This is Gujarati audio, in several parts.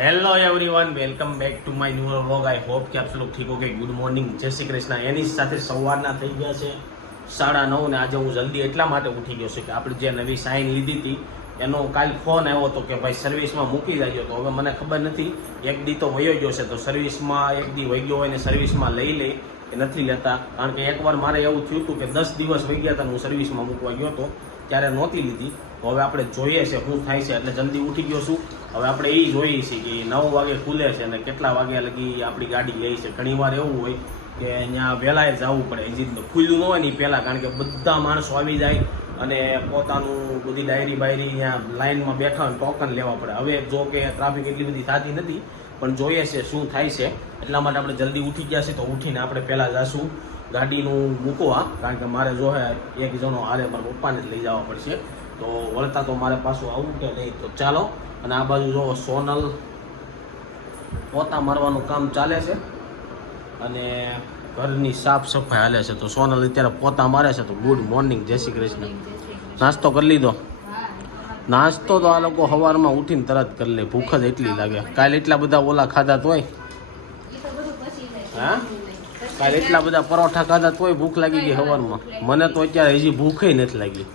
Hello everyone, welcome back to my new vlog. I hope कि आप सब लोग ठीक हो गए। गुड મોર્નિંગ, જય શ્રી કૃષ્ણ। એની સાથે સવારના થઈ ગયા છે 9:30 ને આજે હું જલ્દી એટલા માટે ઉઠી ગયો છું કે આપણે જે નવી સાઇન લીધી હતી એનો કાલ ફોન આવ્યો હતો કે ભાઈ સર્વિસમાં મૂકી દેજો। તો હવે મને ખબર નથી, એક દી તો વયો ગયો છે, તો સર્વિસમાં એક દી વહી ગયો હોય ને સર્વિસમાં લઈ લે કે નથી લેતા। કારણ કે એકવાર મારે એવું થયું હતું કે 10 દિવસ વહી ગયા હતા, હું સર્વિસમાં મૂકવા ગયો હતો ત્યારે નહોતી લીધી। તો હવે આપણે જોઈએ છે શું થાય છે, એટલે જલ્દી ઉઠી ગયો છું। હવે આપણે એ જોઈએ છીએ કે 9 વાગે ખુલે છે અને કેટલા વાગ્યા લગી આપણી ગાડી લે છે। ઘણીવાર એવું હોય કે અહીંયા વહેલાએ જવું પડે, હજી ખુલ્લું ન હોય ને પહેલાં, કારણ કે બધા માણસો આવી જાય અને પોતાનું બધી ડાયરી બાયરી અહીંયા લાઇનમાં બેઠા હોય, ટોકન લેવા પડે। હવે જો કે ટ્રાફિક એટલી બધી થતી નથી, પણ જોઈએ છે શું થાય છે, એટલા માટે આપણે જલ્દી ઉઠી ગયા છીએ। તો ઉઠીને આપણે પહેલાં જઈશું ગાડીનું મૂકવા, કારણ કે મારે જો હે એક જણો હારે મારા પપ્પાને જ લઈ જવા પડશે। તો વળતા તો મારે પાછું આવું કે નહીં, તો ચાલો। અને આ બાજુ જો સોનલ પોતા મારવાનું કામ ચાલે છે અને ઘરની સાફ સફાઈ હાલે છે। તો સોનલ અત્યારે પોતા મારે છે। તો ગુડ મોર્નિંગ, જય શ્રી કૃષ્ણ। નાસ્તો કરી લીધો? નાસ્તો તો આ લોકો સવારમાં ઉઠીને તરત કરી લે, ભૂખ જ એટલી લાગે। કાલે એટલા બધા ઓલા ખાધા તોય, હા કાલે એટલા બધા પરોઠા ખાધા તોય ભૂખ લાગી ગઈ સવારમાં। મને તો અત્યારે હજી ભૂખે નથી લાગી।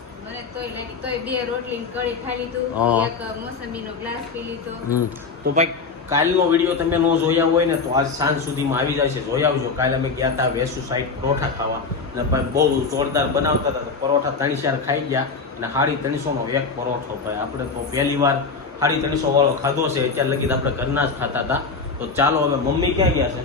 તો ભાઈ કાલનો વિડીયો તમે ન જોયા હોય ને તો આજ સાંજ સુધીમાં આવી જાય છે, જોઈ આવજો। કાલે અમે ગયા હતા વેસુ સાઈડ પરોઠા ખાવા અને ભાઈ બહુ જોરદાર બનાવતા હતા। તો પરોઠા 3-4 ખાઈ ગયા અને 350નો એક પરોઠો। ભાઈ આપણે તો પહેલી વાર 350 વાળો ખાધો છે, અત્યાર લગી આપણે ઘરના જ ખાતા હતા। તો ચાલો હવે મમ્મી ક્યાં ગયા છે?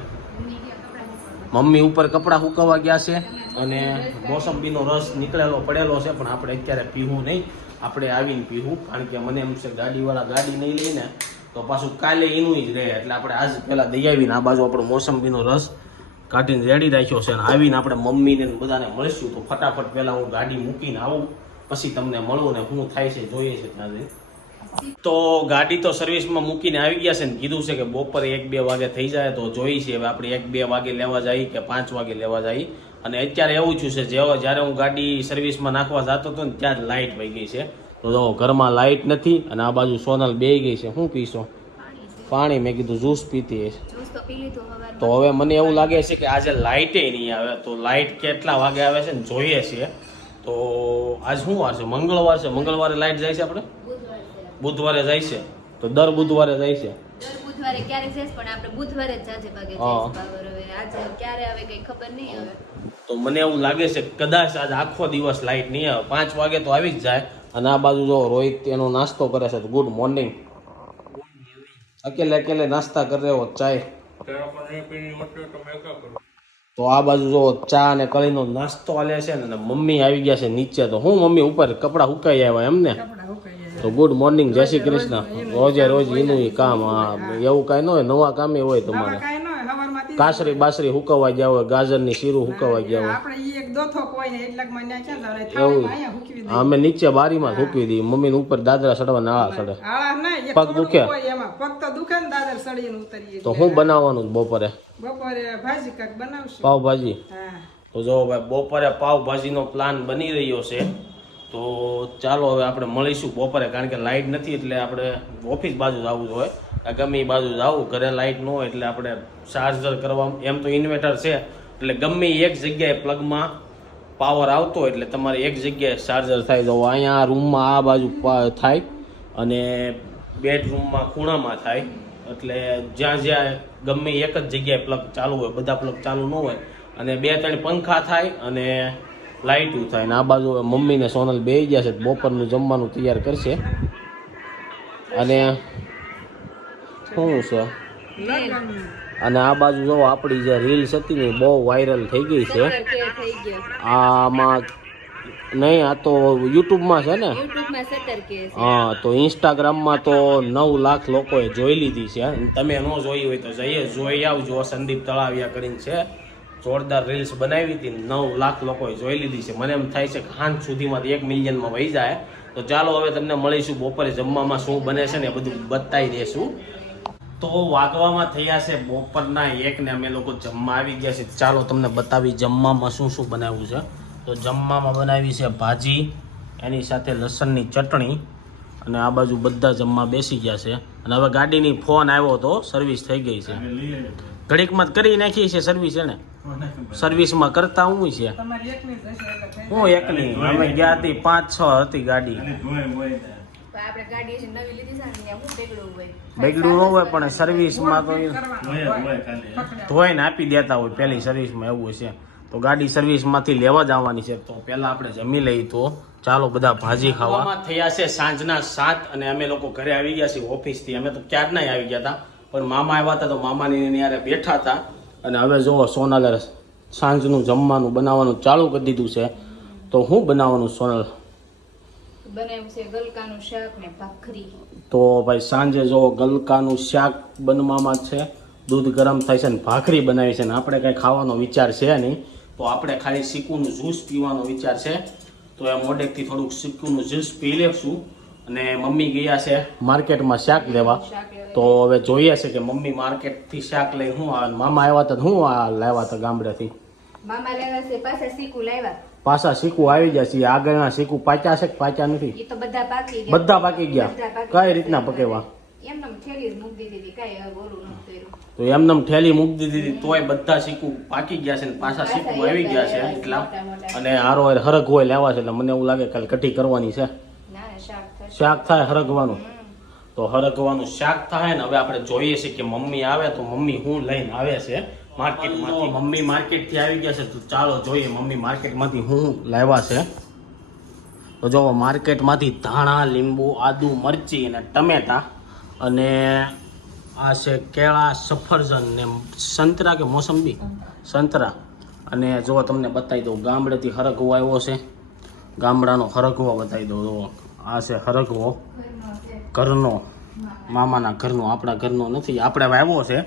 મમ્મી ઉપર કપડાં સુકવવા ગયા છે અને મોસંબીનો રસ નીકળેલો પડેલો છે, પણ આપણે અત્યારે પીવું નહીં, આપણે આવીને પીવું। કારણ કે મને એમ છે ગાડીવાળા ગાડી નહીં લઈને તો પાછું કાલે એનું જ રહે, એટલે આપણે આજ પહેલાં દઈ આવીને આ બાજુ આપણો મોસંબીનો રસ કાઢીને રેડી રાખ્યો છે અને આવીને આપણે મમ્મીને બધાને મળીશું। તો ફટાફટ પહેલાં હું ગાડી મૂકીને આવું, પછી તમને મળું ને શું થાય છે જોઈએ છે ત્યાં। તો ગાડી તો સર્વિસમાં મૂકીને આવી ગયા છે ને કીધું છે કે બપોરે 1-2 વાગે થઈ જાય તો જોઈ છે હવે આપણે 1-2 વાગે લેવા જઈએ કે 5 વાગે લેવા જઈએ। અને અત્યારે એવું થયું છે જ્યારે હું ગાડી સર્વિસમાં નાખવા જતો હતો ને ત્યાં જ લાઇટ વહી ગઈ છે। તો જો ઘરમાં લાઇટ નથી અને આ બાજુ સોનલ બેહી ગઈ છે। શું પીશો? પાણી? મેં કીધું જ્યુસ પીતી હશે। તો હવે મને એવું લાગે છે કે આજે લાઇટે નહીં આવે, તો લાઇટ કેટલા વાગે આવે છે ને જોઈએ છીએ। તો આજ શું વાર છે? મંગળવાર છે। મંગળવારે લાઇટ જાય છે આપણે? બુધવારે જાય છે। તો દર બુધવારે જાય છે। તો મને એવું લાગે છે કદાચ આજ આખો દિવસ લાઇટ નહીં આવે, 5 વાગે તો આવી જ જાય। અને આ બાજુ જો રોહિત એનો નાસ્તો કરે છે। તો ગુડ મોર્નિંગ। અકેલે નાસ્તા કરી રહ્યો ચાય। તો આ બાજુ જો ચા અને કળીનો નાસ્તો આલે છે ને મમ્મી આવી ગયા છે નીચે। તો હું મમ્મી ઉપર કપડા સુકાઈ આવ્યા એમને? તો ગુડ મોર્નિંગ, જય શ્રી કૃષ્ણ। રોજે રોજ એનું કામ, એવું કાંઈ ન હોય, નવા કામે હોય તમારે? કાસરી બાસરી હુકવવા ગયા હોય, ગાજરની શીરું હુકવવા ગયા હોય, અમે નીચે બારીમાં હુકવી દઈએ, મમ્મીને ઉપર દાદરા ચડવા નાળા ચડે, પગ દુખે તો શું બનાવવાનું બપોરે? પાવભાજી। તો જો ભાઈ બપોરે પાવભાજીનો પ્લાન બની રહ્યો છે। તો ચાલો હવે આપણે મળીશું બપોરે, કારણ કે લાઇટ નથી એટલે આપણે ઓફિસ બાજુ જવું જોઈએ, ગમે એ બાજુ જવું, ઘરે લાઇટ ન હોય એટલે આપણે ચાર્જર કરવા, એમ તો ઇન્વર્ટર છે એટલે ગમે એક જગ્યાએ પ્લગમાં પાવર આવતો હોય એટલે તમારે એક જગ્યાએ ચાર્જર થાય। તો અહીંયા રૂમમાં આ બાજુ થાય અને બેડરૂમમાં ખૂણામાં થાય, એટલે જ્યાં ગમે એક જ જગ્યાએ પ્લગ ચાલુ હોય, બધા પ્લગ ચાલુ ન હોય, અને 2-3 પંખા થાય અને લાઇટું થાય। ને આ બાજુ મમ્મીને સોનલ બેસી ગયા છે, બપોરનું જમવાનું તૈયાર કરશે। અને શું છે, અને આ બાજુ જો આપણી જે રીલ્સ હતી ને બહુ વાયરલ થઈ ગઈ છે। આમાં નહીં, આ તો યુટ્યુબમાં છે ને? હા, તો ઇન્સ્ટાગ્રામમાં તો 9 લાખ લોકોએ જોઈ લીધી છે। તમે ન જોઈ હોય તો જોઈ આવજો। સંદીપ તળાવિયા કરીને છે, જોરદાર રીલ્સ બનાવી હતી, 9 લાખ લોકોએ જોઈ લીધી છે। મને એમ થાય છે કે સાંજ સુધીમાં 1 મિલિયનમાં વહી જાય। તો ચાલો હવે તમને મળીશું બપોરે જમવામાં શું બને છે ને એ બધું બતાવી દઈશું। તો વાગવામાં થયા છે બપોરના 1 ને અમે લોકો જમવા આવી ગયા છે। ચાલો તમને બતાવી જમવામાં શું બનાવ્યું છે। તો જમવામાં બનાવી છે ભાજી, એની સાથે લસણની ચટણી અને આ બાજુ બધા જમવા બેસી ગયા છે. અને હવે ગાડીની ફોન આવ્યો તો સર્વિસ થઈ ગઈ છે. ઘડીકમાં જ કરી નાખી છે સર્વિસ. એને સર્વિસમાં કરતા હું છે હું એકની. અમે ગયા હતી 5-6 હતી ગાડી. બગડું ન હોય પણ સર્વિસમાં તો ધોઈને આપી દેતા હોય પહેલી સર્વિસમાં એવું છે. તો ગાડી સર્વિસમાંથી લેવા જ આવવાની છે. તો પહેલા આપણે જમી લઈ. તો ચાલો બધા ભાજી ખાવા. થયા છે સાંજના 7 અને અમે લોકો ઘરે આવી ગયા છીએ ઓફિસથી. અમે તો ક્યારના આવી ગયા હતા પણ મામા આવ્યા હતા તો મામાની યારે બેઠા હતા. અને હવે જુઓ સોનલે સાંજનું જમવાનું બનાવવાનું ચાલુ કરી દીધું છે. તો હું બનાવવાનું સોનલ? બનાવ્યું છે ગલકાનું શાક ને ભાખરી. તો ભાઈ સાંજે જો ગલકાનું શાક બનવામાં છે, દૂધ ગરમ થાય છે ને ભાખરી બનાવી છે. ને આપણે કંઈ ખાવાનો વિચાર છે નહીં. તો આપણે ખાલી ચીકુનું જ્યુસ પીવાનો વિચાર છે. તો એ મોઢેકથી થોડુંક ચીકુનું જ્યુસ પી લેશું. અને મમ્મી ગયા છે માર્કેટમાં શાક લેવા. તો હવે જોઈએ છે કે મમ્મી માર્કેટથી શાક લઈ હું આવે. મામા આવ્યા હતા હું લાવ્યા હતા ગામડેથી. મામા લેવા છે પાછા સીકુ લાવ્યા. પાછા સીકુ આવી ગયા છે. આગળના સીકુ પાચ્યા છે કે પાચ્યા નથી? એ તો બધા પાકી ગયા. બધા પાકી ગયા. કઈ રીતના પકેવા? એમને ઠેલી મૂકી દીધી. કાંઈ બોલું નહોતું. તો એમને ઠેલી મૂકી દીધી તોય બધા સીકુ પાકી ગયા છે ને પાછા સીકુ આવી ગયા છે એટલા. અને હારો હરગ હોય લેવા છે એટલે મને એવું લાગે કાલે કટી કરવાની છે. શાક થાય હરગવાનું. તો હરગવાનું શાક થાય ને હવે આપણે જોઈએ છે કે મમ્મી આવે તો મમ્મી હું લઈને આવે છે માર્કેટમાંથી. મમ્મી માર્કેટથી આવી ગયા છે તો ચાલો જોઈએ મમ્મી માર્કેટમાંથી હું લાવ્યા છે. તો જો માર્કેટમાંથી ધાણા, લીંબુ, આદુ, મરચી અને ટમેટા અને આ છે કેળા, સફરજન ને સંતરા કે મોસંબી સંતરા. અને જો તમને બતાવી દઉં ગામડેથી હરગવો આવ્યો છે. ગામડાનો હરગવો બતાવી દઉં. જો આ છે હરગવો ઘરનો, મામાના ઘરનો, આપણા ઘરનો નથી. આપણે વાવ્યો છે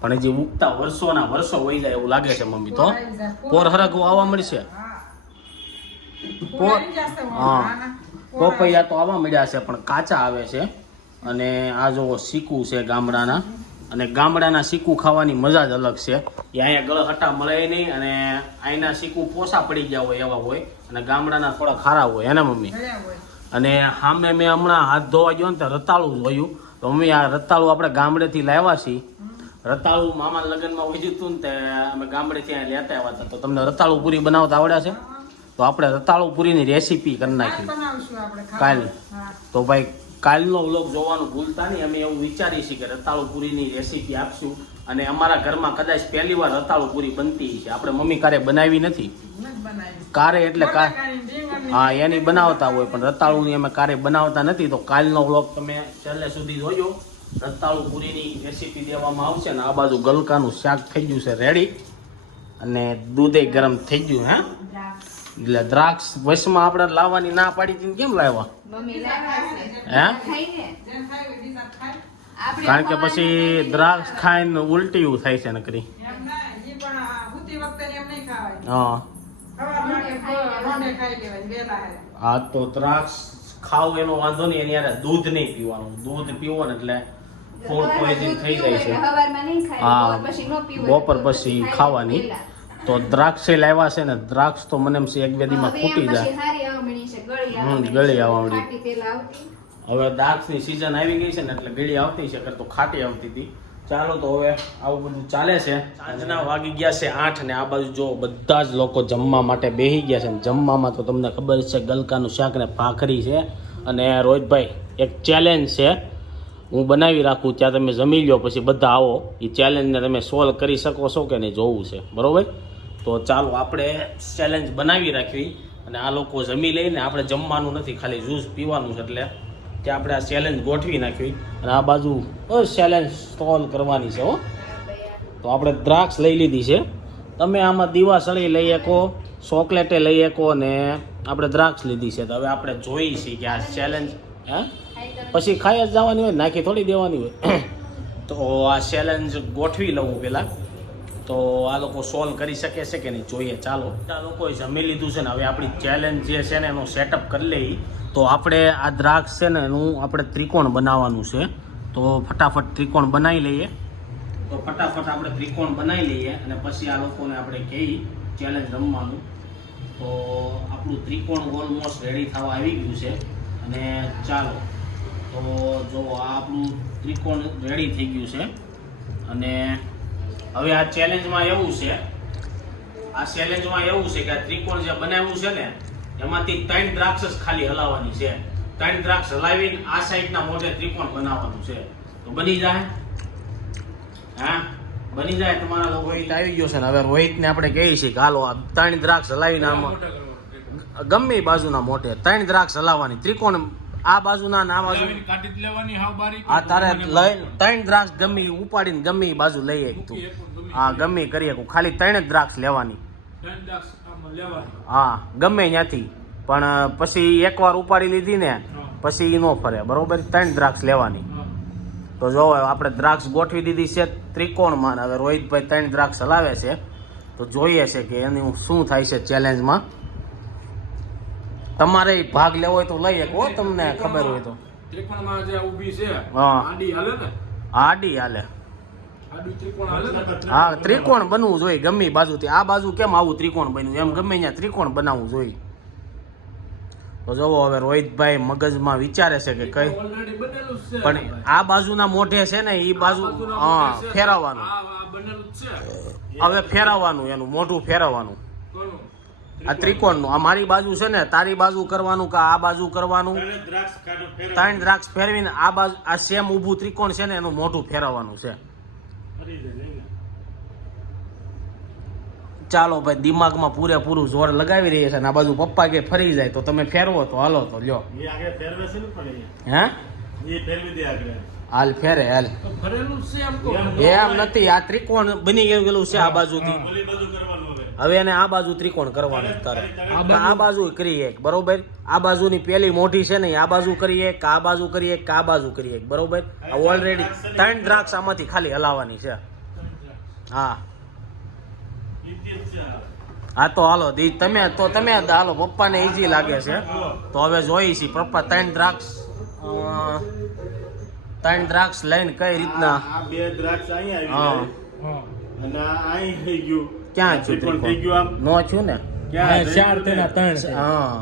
પણ હજી ઉગતા વર્ષોના વર્ષો વહી જાય એવું લાગે છે મમ્મી. તો પોર હરગવો આવવા મળશે. હા પોપૈયા તો આવવા મળ્યા છે પણ કાચા આવે છે. અને આ જો સીકુ છે ગામડાના. અને ગામડાના સીકુ ખાવાની મજા જ અલગ છે. એ અહીંયા ગળહટા મળે નહીં. અને અહીંના સીકુ પોસા પડી ગયા હોય એવા હોય. અને ગામડાના થોડા ખારા હોય એને મમ્મી. અને સામે મેં હમણાં હાથ ધોવા ગયો ને તો રતાળું જોયું. તો મમ્મી આ રતાળું આપણે ગામડેથી લાવ્યા છીએ. રતાળું મામા લગ્નમાં વધ્યું હતું ને તે અમે ગામડેથી અહીંયા લેતા આવ્યા હતા. તો તમને રતાળું પૂરી બનાવતા આવડ્યા છે? તો આપણે રતાળું પૂરીની રેસીપી કરી નાખી કાલ. તો ભાઈ કાલનો વ્લોગ જોવાનું ભૂલતા નહીં. અમે એવું વિચારીએ છીએ કે રતાળુ પૂરીની રેસીપી આપશું. અને અમારા ઘરમાં કદાચ પહેલી વાર રતાળુ પૂરી બનતી છે. આપણે મમ્મી કારે બનાવી નથી. કારે એટલે હા એની બનાવતા હોય પણ રતાળુની અમે કારે બનાવતા નથી. તો કાલનો વ્લોગ તમે છેલ્લે સુધી જોજો. રતાળુ પૂરીની રેસીપી દેવામાં આવશે. ને આ બાજુ ગલકાનું શાક થઈ ગયું છે રેડી. અને દૂધે ગરમ થઈ ગયું. હે એટલે દ્રાક્ષ વશમાં આપણે લાવવાની ના પાડી હતી કેમ લાવ્યા? હે કારણ કે પછી દ્રાક્ષ ખાઈને ઉલટી થાય છે નકરી. હા તો દ્રાક્ષ ખાવ એનો વાંધો નહીં. એની યાર દૂધ નહીં પીવાનું. દૂધ પીવો ને એટલે ફૂડ પોઈઝન થઈ જાય છે. હા બપોર પછી ખાવાની. તો દ્રાક્ષ લાવ્યા છે ને દ્રાક્ષ તો મને એમ છે એક બે દીમાં ફૂટી જાય. ગળી આવવા મળી. હવે દ્રાક્ષની સિઝન આવી ગઈ છે ને એટલે ગળી આવતી છે તો ખાટી આવતી હતી. ચાલો તો હવે આવું બધું ચાલે છે. સાંજના વાગી ગયા છે 8 ને આ બાજુ જો બધા જ લોકો જમવા માટે બેસી ગયા છે. જમવામાં તો તમને ખબર છે ગલકાનું શાક ને ભાખરી છે. અને રોહિતભાઈ એક ચેલેન્જ છે હું બનાવી રાખું ત્યાં તમે જમી લો પછી બધા આવો. એ ચેલેન્જને તમે સોલ્વ કરી શકો છો કે નહીં જોવું છે બરોબર. તો ચાલો આપણે ચેલેન્જ બનાવી રાખવી. અને આ લોકો જમી લઈને આપણે જમવાનું નથી ખાલી જ્યુસ પીવાનું છે. એટલે કે આપણે આ ચેલેન્જ ગોઠવી નાખવી. અને આ બાજુ ચેલેન્જ સોલ્વ કરવાની છે. હો તો આપણે દ્રાક્ષ લઈ લીધી છે. તમે આમાં દીવાસળી લઈ શકો, ચોકલેટે લઈ શકો ને આપણે દ્રાક્ષ લીધી છે. તો હવે આપણે જોઈએ છીએ કે આ ચેલેન્જ પછી ખાઈ જ જવાની હોય નાખી થોડી દેવાની હોય. તો આ ચેલેન્જ ગોઠવી લઉં પહેલાં. તો આ લોકો સોલ્વ કરી શકે છે કે નહીં જોઈએ. ચાલો આ લોકોએ જમી લીધું છે ને હવે આપણી ચેલેન્જ જે છે ને એનું સેટઅપ કરી લઈએ. તો આપણે આ દ્રાક્ષ છે ને એનું આપણે ત્રિકોણ બનાવવાનું છે. તો ફટાફટ ત્રિકોણ બનાવી લઈએ. તો ફટાફટ આપણે ત્રિકોણ બનાવી લઈએ અને પછી આ લોકોને આપણે કહીએ ચેલેન્જ રમવાનું. તો આપણું ત્રિકોણ ઓલમોસ્ટ રેડી થવા આવી ગયું છે. અને ચાલો તો જો આ આપણું ત્રિકોણ રેડી થઈ ગયું છે અને હવે આ ચેલેન્જમાં એવું છે કે આ ત્રિકોણ જે બનાવ્યું છે ને એમાંથી 3 દ્રાક્ષ જ ખાલી હલાવવાની છે. 3 દ્રાક્ષ હલાવીને આ સાઈડના મોઢે ત્રિકોણ બનાવવાનું છે. તો બની જાય? હા બની જાય. તમારા લોકો રોહિત આવી ગયો છે ને હવે રોહિતને આપણે કહીએ છીએ કે હાલો આ 3 દ્રાક્ષ હલાવીને આમાં ગમે બાજુના મોઢે 3 દ્રાક્ષ હલાવવાની ત્રિકોણ આ બાજુના ના બાજુ કાઢી લેવાની હાવ બારી આ તારે લઈ 3 દ્રાક્ષ ગમે ઉપાડીને ગમે બાજુ લઈ એક તું હા ગમે કરીએ ખાલી 3 જ દ્રાક્ષ લેવાની હા ગમે ત્યાંથી પણ પછી એકવાર ઉપાડી લીધી ને પછી નો ફરે બરોબર 3 દ્રાક્ષ લેવાની. તો જો આપણે દ્રાક્ષ ગોઠવી દીધી છે ત્રિકોણમાં હવે રોહિતભાઈ 3 દ્રાક્ષ હલાવે છે તો જોઈએ છે કે એનું શું થાય છે ચેલેન્જમાં. તમારે ભાગ લેવો હોય તો લઈ શકો તમને ખબર હોય તો. ત્રિકોણમાં જે ઊભી છે હા આડી હાલે ને આડી હાલે આડી ત્રિકોણ હાલે ને હા ત્રિકોણ બનવું જોઈએ ગમે બાજુથી આ બાજુ કેમ આવું ત્રિકોણ બન્યું એમ ગમે ત્યાં ત્રિકોણ બનાવવું જોઈએ. તો જોવો હવે રોહિતભાઈ મગજમાં વિચારે છે કે કઈ ઓલરેડી બનેલું છે પણ આ બાજુના મોઢે છે ને એ બાજુ હા ફેરવવાનું આ બનેલું જ છે હવે ફેરવવાનું એનું મોઢું ફેરવવાનું કોનું આ ત્રિકોણનું આ મારી બાજુ છે ને તારી બાજુ કરવાનું કે આ બાજુ કરવાનું 3 દ્રાક્ષ ફેરવીને આ બાજુ આ સેમ ઊભું ત્રિકોણ છે ને એનું મોઢું ફેરવવાનું છે. ચાલો ભાઈ દિમાગમાં પૂરેપૂરું જોર લગાવી રહી છે ને આ બાજુ પપ્પા કે ફરી જાય તો તમે ફેરવો તો હાલો તો લ્યો હે હાલ ફેરે હાલ તો ફરેલું જ છે એમ તો એમ નથી આ ત્રિકોણ બની ગયેલું છે આ બાજુથી હવે એને આ બાજુ ત્રિકોણ કરવાનું તારે આ બાજુ કરીએ બરોબર આ બાજુની પેલી મોઢી છે ને આ બાજુ કરીએ કે આ બાજુ કરીએ કે આ બાજુ કરીએ બરોબર ઓલરેડી 3 દ્રાક્ષ આમાંથી ખાલી હલાવવાની છે. હા હા તો હાલો તમે હાલો પપ્પાને ઈઝી લાગે છે તો હવે જોઈએ છીએ પપ્પા 3 દ્રાક્ષ લઈને કઈ રીતના આ 2 દ્રાક્ષ અહીંયા હા આવી અને આ અહીં થઈ ગયું ક્યાં છું ત્રિકોણ થઈ ગયું આમ નો છું ને ક્યાં ચાર તેના 3 હા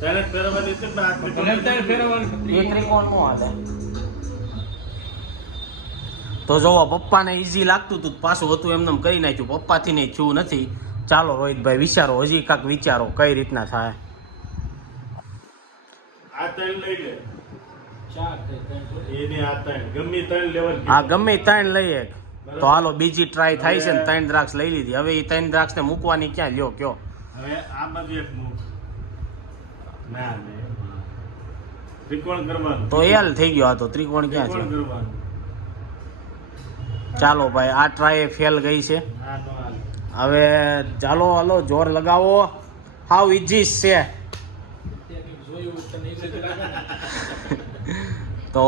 ત્યારે ફેરવવાની છે ને આ ત્રિકોણ એ ત્રિકોણ નો હાલે. તો જોવો પપ્પાને ઈઝી લાગતું હતું પાછું હતું એમને કરી નાખ્યું પપ્પાથી ને થયું નથી. ચાલો રોહિતભાઈ વિચારો હજી કાંક વિચારો કઈ રીતના થાય. આ 3 લઈ લે ચાર એને આ 3 ગમે 3 લેવલ હા ગમે 3 લઈએ તો હાલો બીજી ટ્રાય થાય છે ને 3 દ્રાક્ષ લઈ લીધી હવે એ 3 દ્રાક્ષ ને મૂકવાની ક્યાં લ્યો કયો હવે આ બાજુ એક મૂક ના ત્રિકોણ કરવાનું તો એલ થઈ ગયો આ તો ત્રિકોણ ક્યાં છે. ત્રિકોણ કરવાનું ચાલો ભાઈ આ ટ્રાય ફેલ ગઈ છે. હા તો હાલ હવે ચાલો હાલો જોર લગાવો હાવ ઇઝી છે. જોયું તને એક રીતે લાગે ને? તો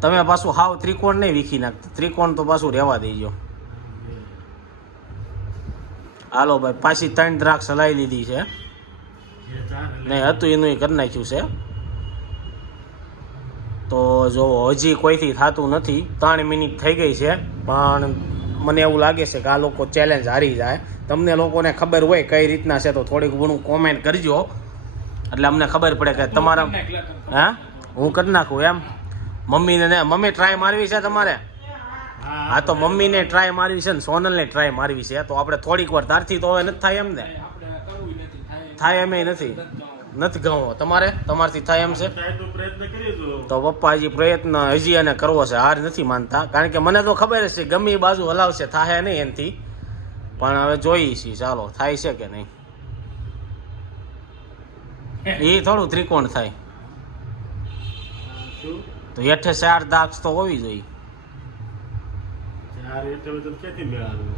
તમે પાછું હાવ ત્રિકોણ નહીં વીખી નાખતા ત્રિકોણ તો પાછું રહેવા દેજો. હાલો ભાઈ પાછી 3 દ્રાક્ષ હલાવી લીધી છે એ 4 નહીં હતું એનું કરી નાખ્યું છે. તો જો હજી કોઈથી થતું નથી 3 મિનિટ થઈ ગઈ છે પણ મને એવું લાગે છે કે આ લોકો ચેલેન્જ હારી જાય. તમને લોકોને ખબર હોય કઈ રીતના છે તો થોડીક ઘણું કોમેન્ટ કરજો એટલે અમને ખબર પડે કે તમારા હે હું કરી નાખું એમ. મમ્મીને ને મમ્મી ટ્રાય મારવી છે તમારે હા તો મમ્મીને ટ્રાય મારવી છે ને સોનલને ટ્રાય મારવી છે તો આપણે થોડીક વાર તારથી તો હવે નથી થાય એમ ને આપણે કરવું નથી થાય એમ નથી ગણવો તમારથી થાય એમ છે થાય તો પ્રયત્ન કરીજો તો પપ્પા હજી પ્રયત્ન હજી એને કરવો છે હાર નથી માનતા કારણ કે મને તો ખબર છે ગમે એ બાજુ હલાવશે થાય નહીં એનાથી પણ હવે જોઈએ છીએ ચાલો થાય છે કે નહીં એ થોડું ત્રિકોણ થાય શું તો હેઠે 4 દ્રાક્ષ તો હોવી જોઈએ. 4 એટલે બધું ક્યાંથી મેળવવાનું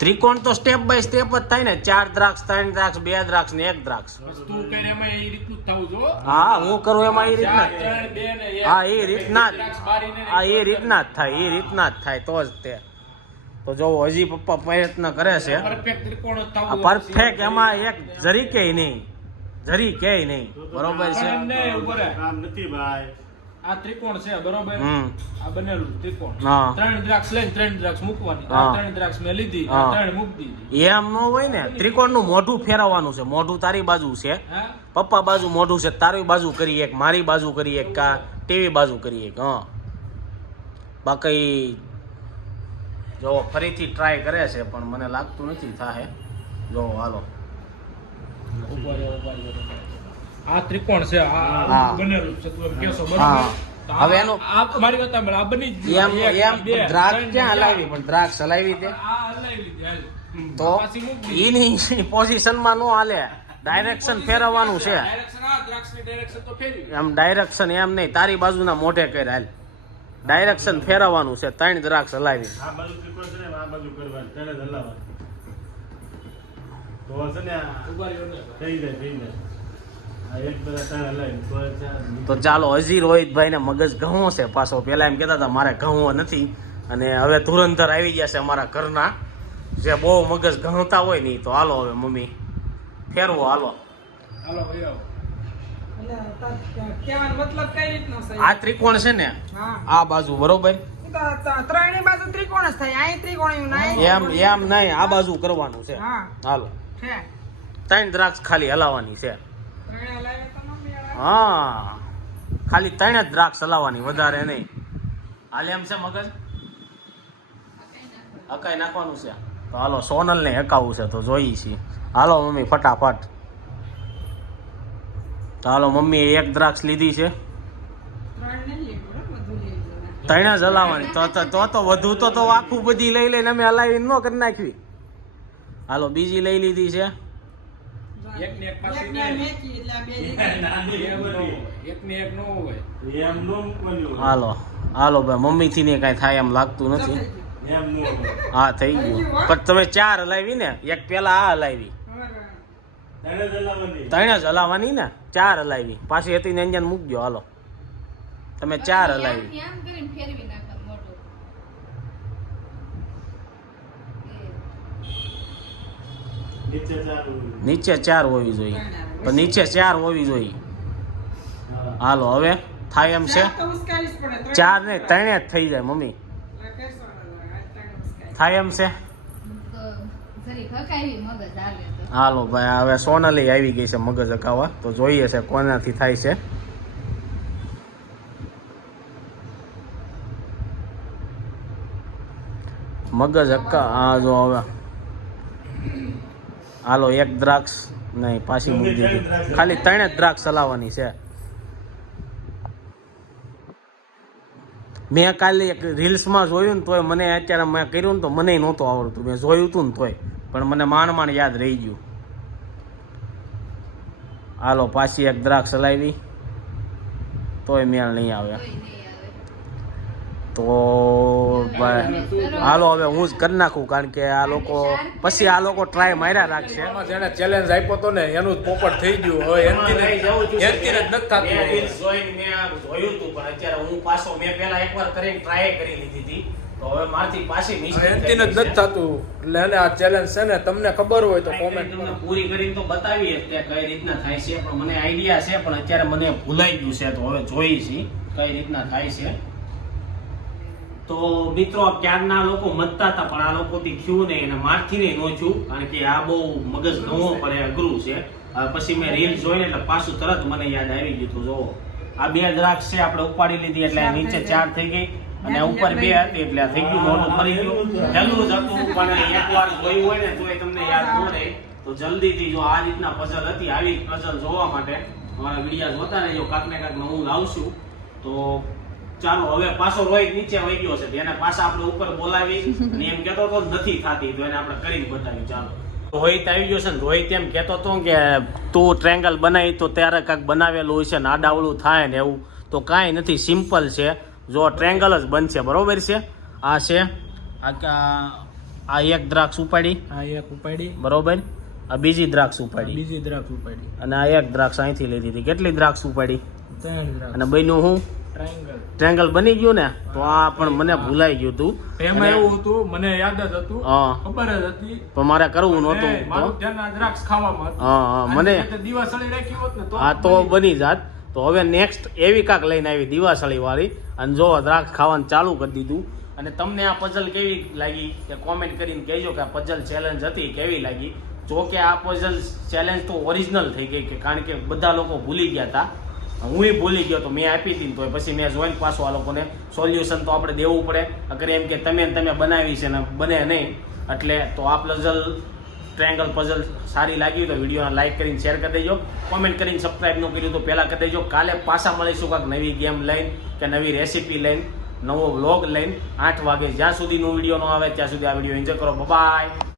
ત્રિકોણ તો સ્ટેપ બાય સ્ટેપ જ થાય ને 4 દ્રાક્ષ 3 દ્રાક્ષ 2 દ્રાક્ષ ને 1 દ્રાક્ષ. બસ તું કઈ એમાં એ રીતનું જ થવું જો હા હું કરું એમાં એ રીતના 4 3 2 ને 1 હા એ રીતના જ દ્રાક્ષ બારીને હા એ રીતના જ થાય તો જ તે તો જો હજી પપ્પા પ્રયત્ન કરે છે પરફેક્ટ ત્રિકોણ જ થવું આ પરફેક્ટ એમાં એક જરી કે નહીં બરોબર છે. નહીં ઉપર કામ નથી ભાઈ આ ત્રિકોણ છે બરોબર હમ આ બનેલું ત્રિકોણ હા 3 દ્રાક્ષ લઈને 3 દ્રાક્ષ મૂકવાની હા. આ 3 દ્રાક્ષ મેં લીધી હા. આ 3 મૂકી દીધી એમ ન હોય ને ત્રિકોણનું મોઢું ફેરવવાનું છે મોઢું તારી બાજુ છે હા પપ્પા બાજુ મોઢું છે તારી બાજુ કરી એક મારી બાજુ કરી એક કા ટીવી બાજુ કરી એક હા બાકી જો ફરીથી ટ્રાય કરે છે પણ મને લાગતું નથી થાહે જો હાલો ઉપર આ ત્રિકોણ છે હા. આ બનેલું છે તું એમ કહેશો હા. બરોબર તો હવે આ- એનું- આ મારી વાત સાંભળ, આ બની જ એમ એક, એમ બે, દ્રાક્ષ ત્રણ, ક્યાં ચાર. હલાવી પણ દ્રાક્ષ હલાવી દે આ હલાવી દીધી, હાલ. તો પાછી મૂકી દીધી. એની પોઝિશનમાં નો હાલે ડાયરેક્શન ફેરવવાનું છે Direction આ દ્રાક્ષની direction તો ફેરવી. એમ ડાયરેક્શન એમ નહીં તારી બાજુના મોઢે કર હાલ ડાયરેક્શન ફેરવવાનું છે 3 દ્રાક્ષ હલાવી આ બાજુ ત્રિકોણ છે ને આ બાજુ કરવાનું તેને જ હલાવવાનું તો છે ને આ ઉભા રહ્યો ને. થઈ જાય આ એક બધા ત્રણ હલાવી તો ચાર તો ચાલો હજી રોહિતભાઈ ને મગજ ઘઉં છે પાછો પેલા એમ કહેતા હતા મારે ઘઉં નથી અને હવે ધુરંધર આવી ગયા છે અમારા ઘરના જે બહુ મગજ ઘઉંતા હોય ને ઈ તો હાલો હવે મમ્મી ફેરવો હાલો હાલો ભાઈ આવો. કહેવાનો મતલબ કઈ રીતનો છે આ ત્રિકોણ છે ને હા આ બાજુ બરોબર ત્રણેય બાજુ ત્રિકોણ જ થાય અહીં ત્રિકોણ એવું ના એમ એમ નહીં આ બાજુ કરવાનું છે હા હાલો છે 3 દ્રાક્ષ ખાલી હલાવવાની છે ત્રણેય હલાવે તો ન મેળાવે. હા ખાલી 3 જ દ્રાક્ષ હલાવવાની વધારે નહીં હાલે એમ છે મગજ હકાઈ નાખવાનું છે તો હાલો સોનલ ને હકાવું છે તો જોઈએ છીએ હાલો મમ્મી ફટાફટ તો હાલો મમ્મીએ 1 દ્રાક્ષ લીધી છે ત્રણ નહીં લેવું બરાબર, બધું લેવું જોઈએ. 3 જ હલાવવાની તો વધુ તો આખું બધી લઈ લઈને અમે હલાવીને ન કરી નાખવી હાલો બીજી લઈ લીધી છે એકને એક પાછી એકને નહીં. મેકી એટલે આ બે નાની એમ એમ ન બધી. હોય. એકને એક ન હોય. એમ નો મૂકવાની હોય. હાલો ભાઈ મમ્મીથી ને કાંઈ થાય એમ લાગતું નથી થઈ ગયું. એમ નો હોય. હા થઈ ગયું પણ તમે 4 હલાવી ને એક પેલા આ હલાવી બરાબર. તેને જ હલાવવાની. 3 જ હલાવવાની ને 4 હલાવી પાછી હતી ને અંજન મૂકજો હાલો તમે 4 હલાવી આમ કરીને ફેરવી નાખવાનું મોઢું. નીચે ચાલુ. નીચે 4 હોવી જોઈએ પણ નીચે 4 હોવી જોઈએ હા. હાલો હવે થાય એમ છે ચાર તો ઉસકાવીશ પડે. 4 ને 3 જ થઈ જાય મમ્મી એટલે કરશો ને, આ ત્રણ ઉસકાય. થાય એમ છે તો જરીક હકાવી મગજ હાલે તો. હાલો ભાઈ હવે સોનલી આવી ગઈ છે મગજ હકાવા તો જોઈએ છે કોનાથી થાય છે મગજ હક્કા આ જો હવે હાલો 1 દ્રાક્ષ નહીં પાછી મૂકી દીધી ખાલી 3 જ દ્રાક્ષ હલાવવાની છે મેં કાલે એક રીલ્સમાં જોયું ને તોય મને અત્યારે મેં કર્યું ને તો મને નહોતું આવડતું મેં જોયું હતું ને તોય પણ મને માંડ યાદ રહી ગયું હાલો પાછી 1 દ્રાક્ષ હલાવી તોય મેળ નહીં આવે કોઈ નહીં આવે. તો ભાઈ હાલો હવે હું જ કરી નાખું કારણ કે આ લોકો પછી આ લોકો ટ્રાય માર્યા રાખશે એમાં જેને ચેલેન્જ આપ્યો તો ને એનું જ પોપટ થઈ ગયું. હવે એનથી જ નથી થતું. જોયું હતું પણ અત્યારે હું પાછો મેં પહેલા એકવાર કરીને ટ્રાય કરી લીધી હતી તો હવે મારથી પાછી મિસ્ટેક એનથી જ નથી થતું. એટલે એને આ ચેલેન્જ છે ને તમને ખબર હોય તો કોમેન્ટ તમને પૂરી કરીને તો બતાવીએ કે કઈ રીતના થાય છે પણ મને આઈડિયા છે પણ અત્યારે મને ભૂલાઈ ગયું છે તો હવે જોઈએ છીએ કઈ રીતના થાય છે તો મિત્રો ક્યારના લોકો મતતા હતા પણ આ લોકોથી થયું નહીં અને મારથી નહીં ન થયું કારણ કે આ બહુ મગજ નવો પડે અઘરું છે પછી મેં રીલ જોઈને એટલે પાછું તરત મને યાદ આવી ગયું તો જો આ 2 દ્રાક્ષ છે આપણે ઉપાડી લીધી એટલે નીચે 4 થઈ ગઈ અને ઉપર 2 હતી એટલે આ થઈ ગયું મોટું મરી ગયું પહેલું જ હતું પણ એકવાર જોયું હોય ને તોય તમને યાદ ન રહે તો જલ્દીથી જો આ રીતના પઝલ હતી આવી પઝલ જોવા માટે અમારા વિડીયો જોતા રહેજો કાંક ને કાંક નવું લાવશું તો ચાલો હવે પાછો રોહિત નીચે વહી ગયો છે એને પાછા આપણે ઉપર બોલાવી અને એમ કહેતો તો નથી થતી તો એને આપણે કરીને બતાવી ચાલો રોહિત આવી ગયો છે ને રોહિત એમ કહેતો હતો કે તું ટ્રેંગલ બનાવી તો ત્યારે કાંઈક બનાવેલું હોય છે ને આડાવડું થાય ને એવું તો કાંઈ નથી સિમ્પલ છે જો ટ્રેંગલ જ બનશે બરોબર છે આ છે આ 1 દ્રાક્ષ ઉપાડી આ એક ઉપાડી, બરોબર આ બીજી દ્રાક્ષ ઉપાડી બીજી દ્રાક્ષ ઉપાડી, અને આ 1 દ્રાક્ષ અહીંથી લીધી હતી કેટલી દ્રાક્ષ ઉપાડી 3 દ્રાક્ષ, અને બન્યું હું ટ્રાયેંગલ. ટ્રેંગલ બની ગયું ને તો આ પણ મને ભૂલાઈ ગયું હતું એમાં અને- એવું હતું, મને યાદ જ હતું, હા ખબર જ હતી. પણ મારે કરવું નહોતું અને મારું ધ્યાન આ દ્રાક્ષ ખાવામાં હતું. હા મને અને તે દિવાસળી રાખી હોત ને તો હા તો બની જાત તો હવે નેક્સ્ટ એવી કાંક લઈને આવી દિવાસળીવાળી અને જો દ્રાક્ષ ખાવાનું ચાલુ કરી દીધું. અને તમને આ પઝલ કેવી લાગી કે કોમેન્ટ કરીને કહેજો કે આ પઝલ ચેલેન્જ હતી કેવી લાગી. જો કે આ પઝલ ચેલેન્જ તો ઓરિજિનલ થઈ ગઈ કે કારણ કે બધા લોકો ભૂલી ગયા હતા, હું ભૂલી ગયો તો મેં આપી હતી તો પછી મેં જોઈને પાછું આ લોકોને સોલ્યુશન તો આપણે દેવું પડે. અગર એમ કે તમે બનાવી છે ને બને નહીં એટલે તો આ પઝલ ટ્રાયંગલ પઝલ સારી લાગી તો વિડીયોને લાઇક કરીને શેર કરી દેજો, કોમેન્ટ કરીને સબસ્ક્રાઈબ ન કર્યું તો પહેલાં કરી દેજો. કાલે પાછા મળીશું કાંઈક નવી ગેમ લઈને કે નવી રેસીપી લઈને, નવો વ્લોગ લઈને 8 વાગે. જ્યાં સુધીનો વિડીયો ન આવે ત્યાં સુધી આ વિડીયો એન્જોય કરો. બાય.